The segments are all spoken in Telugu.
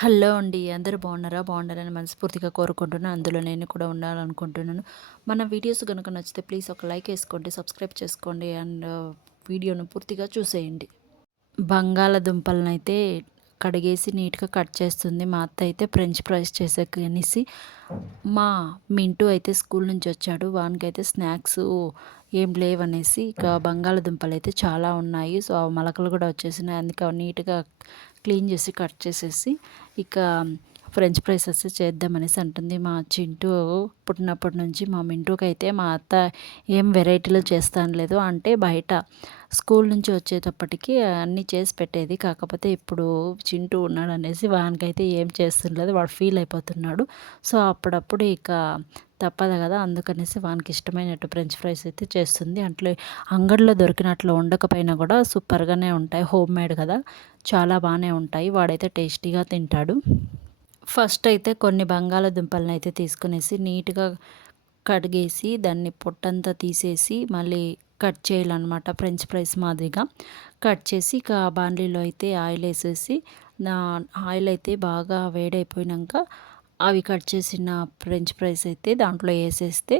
హలో అండి. అందరూ బాగున్నారా? బాగుండాలని మనస్ఫూర్తిగా కోరుకుంటున్నాను అందులో నేను కూడా ఉండాలనుకుంటున్నాను. మన వీడియోస్ కనుక నచ్చితే ప్లీజ్ ఒక లైక్ వేసుకోండి సబ్స్క్రైబ్ చేసుకోండి అండ్ వీడియోను పూర్తిగా చూసేయండి. బంగాళదుంపలను అయితే కడిగేసి నీట్గా కట్ చేస్తుంది. మా అత్త అయితే ఫ్రెంచ్ ఫ్రైస్ చేసాక అనేసి మా మింటూ అయితే స్కూల్ నుంచి వచ్చాడు. వానికైతే స్నాక్స్ ఏం లేవనేసి ఇక బంగాళదుంపలు అయితే చాలా ఉన్నాయి. సో మొలకలు కూడా వచ్చేసినాయి. అందుకే నీట్గా క్లీన్ చేసి కట్ చేసేసి ఇక ఫ్రెంచ్ ఫ్రైస్ చేద్దామనేసి అంటుంది. మా చింటూ పుట్టినప్పటి నుంచి మా మింటూకి అయితే మా అత్త ఏం వెరైటీలు చేస్తాను లేదు. అంటే బయట స్కూల్ నుంచి వచ్చేటప్పటికి అన్నీ చేసి పెట్టేది. కాకపోతే ఇప్పుడు చింటూ ఉన్నాడు అనేసి వానికైతే ఏం చేస్తుండలేదు వాడు ఫీల్ అయిపోతున్నాడు. సో అప్పుడప్పుడు ఇక తప్పదు కదా. అందుకనేసి వానికి ఇష్టమైనట్టు ఫ్రెంచ్ ఫ్రైస్ అయితే చేస్తుంది. అట్లే అంగడిలో దొరికినట్లు ఉండకపోయినా కూడా సూపర్గానే ఉంటాయి. హోమ్ మేడ్ కదా. చాలా బాగానే ఉంటాయి. వాడైతే టేస్టీగా తింటాడు. ఫస్ట్ అయితే కొన్ని బంగాళదుంపలను అయితే తీసుకునేసి నీట్గా కడిగేసి దాన్ని పొట్టంతా తీసేసి మళ్ళీ కట్ చేయాలన్నమాట. ఫ్రెంచ్ ఫ్రైస్ మాదిరిగా కట్ చేసి ఇక బాండ్లీలో అయితే ఆయిల్ వేసేసి ఆయిల్ అయితే బాగా వేడైపోయినాక అవి కట్ చేసిన ఫ్రెంచ్ ఫ్రైస్ అయితే దాంట్లో వేసేస్తే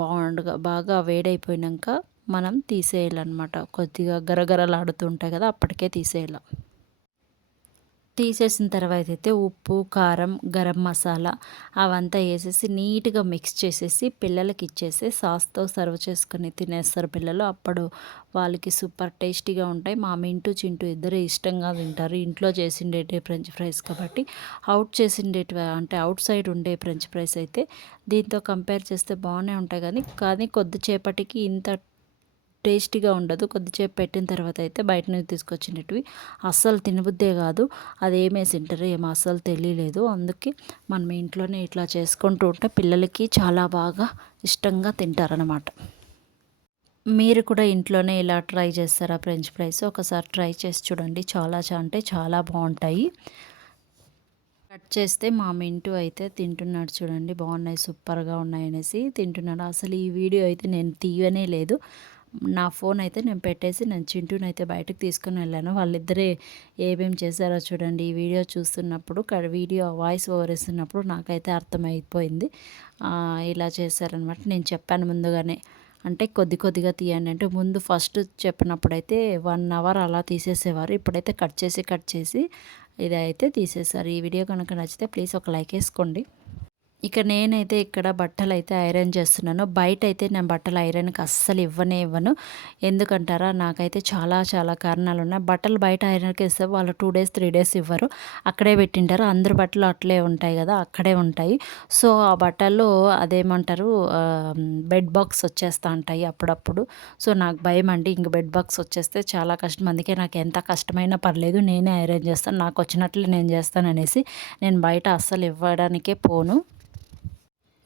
బాగుండగా బాగా వేడైపోయినాక మనం తీసేయాలన్నమాట. కొద్దిగా గరగరలాడుతుంటాయి కదా అప్పటికే తీసేయాలి. తీసేసిన తర్వాత అయితే ఉప్పు కారం గరం మసాలా అవంతా వేసేసి నీట్గా మిక్స్ చేసేసి పిల్లలకి ఇచ్చేసి సాస్తో సర్వ్ చేసుకుని తినేస్తారు పిల్లలు. అప్పుడు వాళ్ళకి సూపర్ టేస్టీగా ఉంటాయి. మా మింటూ చింటూ ఇద్దరు ఇష్టంగా తింటారు. ఇంట్లో చేసిండేటి ఫ్రెంచ్ ఫ్రైస్ కాబట్టి అవుట్ చేసిండేటి అంటే అవుట్ సైడ్ ఉండే ఫ్రెంచ్ ఫ్రైస్ అయితే దీంతో కంపేర్ చేస్తే బాగానే ఉంటాయి కానీ కానీ కొద్దిసేపటికి ఇంత టేస్టీగా ఉండదు. కొద్దిసేపు పెట్టిన తర్వాత అయితే బయట నుంచి తీసుకొచ్చినవి అస్సలు తినబుద్దే కాదు. అది ఏమేసి తింటారో ఏమో అస్సలు తెలియలేదు. అందుకే మనం ఇంట్లోనే ఇట్లా చేసుకుంటూ ఉంటే పిల్లలకి చాలా బాగా ఇష్టంగా తింటారనమాట మీరు కూడా ఇంట్లోనే ఇలా ట్రై చేస్తారా ఫ్రెంచ్ ఫ్రైస్? ఒకసారి ట్రై చేసి చూడండి. చాలా అంటే చాలా బాగుంటాయి. కట్ చేస్తే మా మింటూ అయితే తింటున్నాడు చూడండి. బాగున్నాయి సూపర్గా ఉన్నాయి అనేసి తింటున్నాడు. అసలు ఈ వీడియో అయితే నేను తీయనే లేదు. నా ఫోన్ అయితే నేను పెట్టేసి నేను చింటూని అయితే బయటకు తీసుకుని వెళ్ళాను. వాళ్ళిద్దరే ఏమేమి చేశారో చూడండి. ఈ వీడియో చూస్తున్నప్పుడు వీడియో వాయిస్ ఓవర్ ఇస్తున్నప్పుడు నాకైతే అర్థమైపోయింది. ఇలా చేశారనమాట నేను చెప్పాను ముందుగానే. అంటే కొద్ది కొద్దిగా తీయండి అంటే ముందు ఫస్ట్ చెప్పినప్పుడైతే వన్ అవర్ అలా తీసేసేవారు. ఇప్పుడైతే కట్ చేసి కట్ చేసి ఇది అయితే తీసేసారు ఈ వీడియో కనుక నచ్చితే ప్లీజ్ ఒక లైక్ వేసుకోండి. ఇక నేనైతే ఇక్కడ బట్టలు అయితే ఐరన్ చేస్తున్నాను. బయట అయితే నేను బట్టలు ఐరన్కి అస్సలు ఇవ్వనే ఇవ్వను. ఎందుకంటారా? నాకైతే చాలా చాలా కారణాలు ఉన్నాయి బట్టలు బయట ఐరన్కి వేస్తే వాళ్ళు టూ డేస్ త్రీ డేస్ ఇవ్వరు. అక్కడే పెట్టింటారు. అందరు బట్టలు అట్లే ఉంటాయి కదా అక్కడే ఉంటాయి. సో ఆ బట్టలు అదేమంటారు? బెడ్ బాక్స్ వచ్చేస్తూ ఉంటాయి అప్పుడప్పుడు. సో నాకు భయం అండి. ఇంక బెడ్ బాక్స్ వచ్చేస్తే చాలా కష్టం. అందుకే నాకు ఎంత కష్టమైనా పర్లేదు. నేనే ఐరన్ చేస్తాను. నాకు వచ్చినట్లు నేను చేస్తాను అనేసి నేను బయట అస్సలు ఇవ్వడానికే పోను.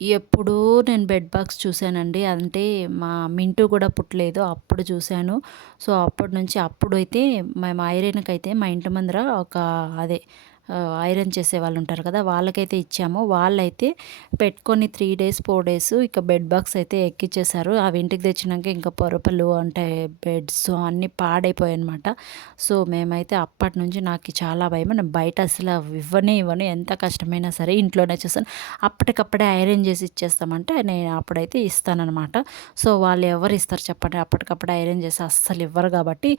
ఎప్పుడూ నేను బెడ్ బాక్స్ చూశానండి. అంటే మా మింటూ కూడా పుట్టలేదు. అప్పుడు చూశాను. సో అప్పటి నుంచి అప్పుడు అయితే మేము ఐరన్కి అయితే మా ఇంటి ముందర ఒక అదే ఐరన్ చేసే వాళ్ళు ఉంటారు కదా వాళ్ళకైతే ఇచ్చాము. వాళ్ళైతే పెట్టుకొని త్రీ డేస్ ఫోర్ డేస్ ఇక బెడ్ బాక్స్ అయితే ఎక్కిచ్చేసారు. అవి ఇంటికి తెచ్చినాక ఇంకా పొరపలు అంటే బెడ్స్ అన్నీ పాడైపోయాయి అనమాట సో మేమైతే అప్పటి నుంచి నాకు చాలా భయం. నేను బయట అసలు ఇవ్వనే ఇవ్వను. ఎంత కష్టమైనా సరే ఇంట్లోనే చేస్తాను. అప్పటికప్పుడే ఐరన్ చేసి ఇచ్చేస్తామంటే నేను అప్పుడైతే ఇస్తానమాట సో వాళ్ళు ఎవరు ఇస్తారు చెప్పండి. అప్పటికప్పుడు ఐరన్ చేసి అస్సలు ఇవ్వరు కాబట్టి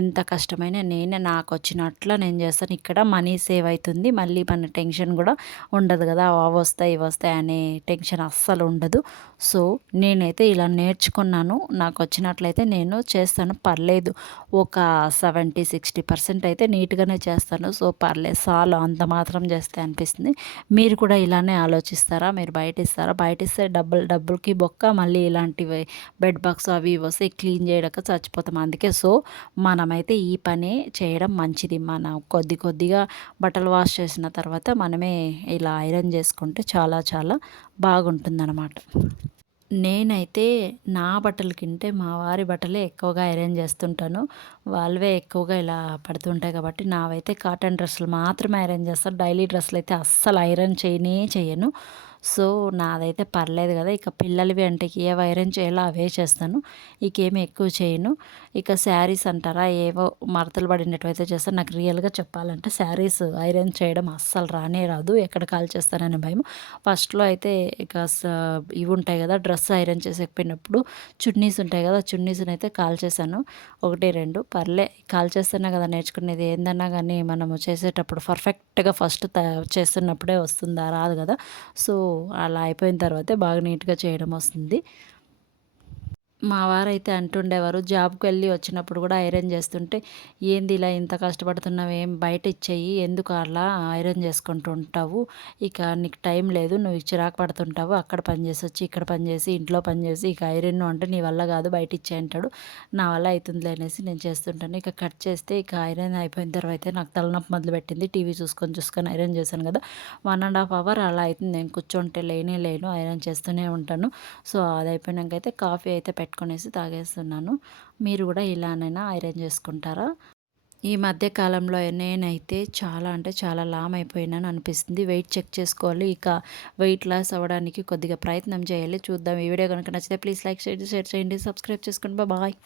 ఎంత కష్టమైనా నేనే నాకు వచ్చినట్లు నేను చేస్తాను. ఇక్కడ మనీ సేవ్ అయితే అవుతుంది. మళ్ళీ మన టెన్షన్ కూడా ఉండదు కదా అవి వస్తాయి ఇవి వస్తాయి అనే టెన్షన్ అస్సలు ఉండదు. సో నేనైతే ఇలా నేర్చుకున్నాను. నాకు వచ్చినట్లయితే నేను చేస్తాను. పర్లేదు. ఒక సెవెంటీ సిక్స్టీ పర్సెంట్ అయితే నీట్గానే చేస్తాను. సో పర్లేదు. సాలు అంత మాత్రం చేస్తే అనిపిస్తుంది. మీరు కూడా ఇలానే ఆలోచిస్తారా? మీరు బయట ఇస్తారా బయట ఇస్తే డబ్బులు డబ్బులకి బొక్క మళ్ళీ ఇలాంటివి బెడ్ బాక్స్ అవి వస్తే క్లీన్ చేయడాక చచ్చిపోతాం. అందుకే సో మనమైతే ఈ పని చేయడం మంచిది. మన కొద్ది కొద్దిగా బట్టలు వాష్ చేసిన తర్వాత మనమే ఇలా ఐరన్ చేసుకుంటే చాలా చాలా బాగుంటుందన్నమాట. నేనైతే నా బట్టలకింటే మా వారి బట్టలే ఎక్కువగా ఐరన్ చేస్తుంటాను. వాళ్ళవే ఎక్కువగా ఇలా పడుతుంటాయి కాబట్టి నావైతే కాటన్ డ్రెస్సులు మాత్రమే ఐరన్ చేస్తాను డైలీ డ్రెస్సులు అయితే అస్సలు ఐరన్ చేయనే చేయను. సో నాదైతే పర్లేదు కదా ఇక పిల్లలవి అంటే ఏ ఐరన్ చేయాలో అవే చేస్తాను. ఇకేమి ఎక్కువ చేయను. ఇక శారీస్ అంటారా ఏవో మరతలు పడినట్టువైతే చేస్తాను. నాకు రియల్గా చెప్పాలంటే శారీస్ ఐరన్ చేయడం అస్సలు రానే రాదు. ఎక్కడ కాల్ చేస్తానని భయం ఫస్ట్లో అయితే ఇక స- ఇవి ఉంటాయి కదా డ్రెస్ ఐరన్ చేసేకపోయినప్పుడు చున్నీస్ ఉంటాయి కదా చున్నీస్ని అయితే కాల్ చేశాను ఒకటి రెండు పర్లే కాల్ చేస్తేనే కదా నేర్చుకునేది. ఏందన్నా కానీ మనము చేసేటప్పుడు పర్ఫెక్ట్గా ఫస్ట్ చేస్తున్నప్పుడే వస్తుందా రాదు కదా. సో అలా అయిపోయిన తర్వాతే బాగా నీట్గా చేయడం వస్తుంది. మా వారైతే అంటుండేవారు జాబ్కి వెళ్ళి వచ్చినప్పుడు కూడా ఐరన్ చేస్తుంటే ఏంది ఇలా ఇంత కష్టపడుతున్నావు? ఏం బయట ఇచ్చేయి? ఎందుకు అలా ఐరన్ చేసుకుంటూ ఉంటావు? ఇక నీకు టైం లేదు నువ్వు చిరాకు పడుతుంటావు అక్కడ పని చేసి వచ్చి ఇక్కడ పని చేసి ఇంట్లో పని చేసి ఇక ఐరన్ అంటే నీ వల్ల కాదు బయట ఇచ్చే అంటాడు. నా వల్ల అవుతుందిలే అనేసి నేను చేస్తుంటాను. ఇక కట్ చేస్తే ఇక ఐరన్ అయిపోయిన తర్వాత నాకు తలనొప్పి మొదలుపెట్టింది టీవీ చూసుకొని చూసుకొని ఐరన్ చేశాను కదా. వన్ అండ్ హాఫ్ అవర్ అలా అవుతుంది నేను కూర్చుంటే లేనే లేను ఐరన్ చేస్తూనే ఉంటాను. సో అది అయిపోయినాకైతే కాఫీ అయితే పెట్టుకునేసి తాగేస్తున్నాను. మీరు కూడా ఇలానైనా ఐరన్ చేసుకుంటారా? ఈ మధ్య కాలంలో నేనైతే చాలా అంటే చాలా లామ్ అయిపోయినాను అనిపిస్తుంది. వెయిట్ చెక్ చేసుకోవాలి. ఇక వెయిట్ లాస్ అవ్వడానికి కొద్దిగా ప్రయత్నం చేయాలి. చూద్దాం. ఈ వీడియో కనుక నచ్చితే ప్లీజ్ లైక్ షేర్ షేర్ చేయండి. సబ్స్క్రైబ్ చేసుకోండి బాయ్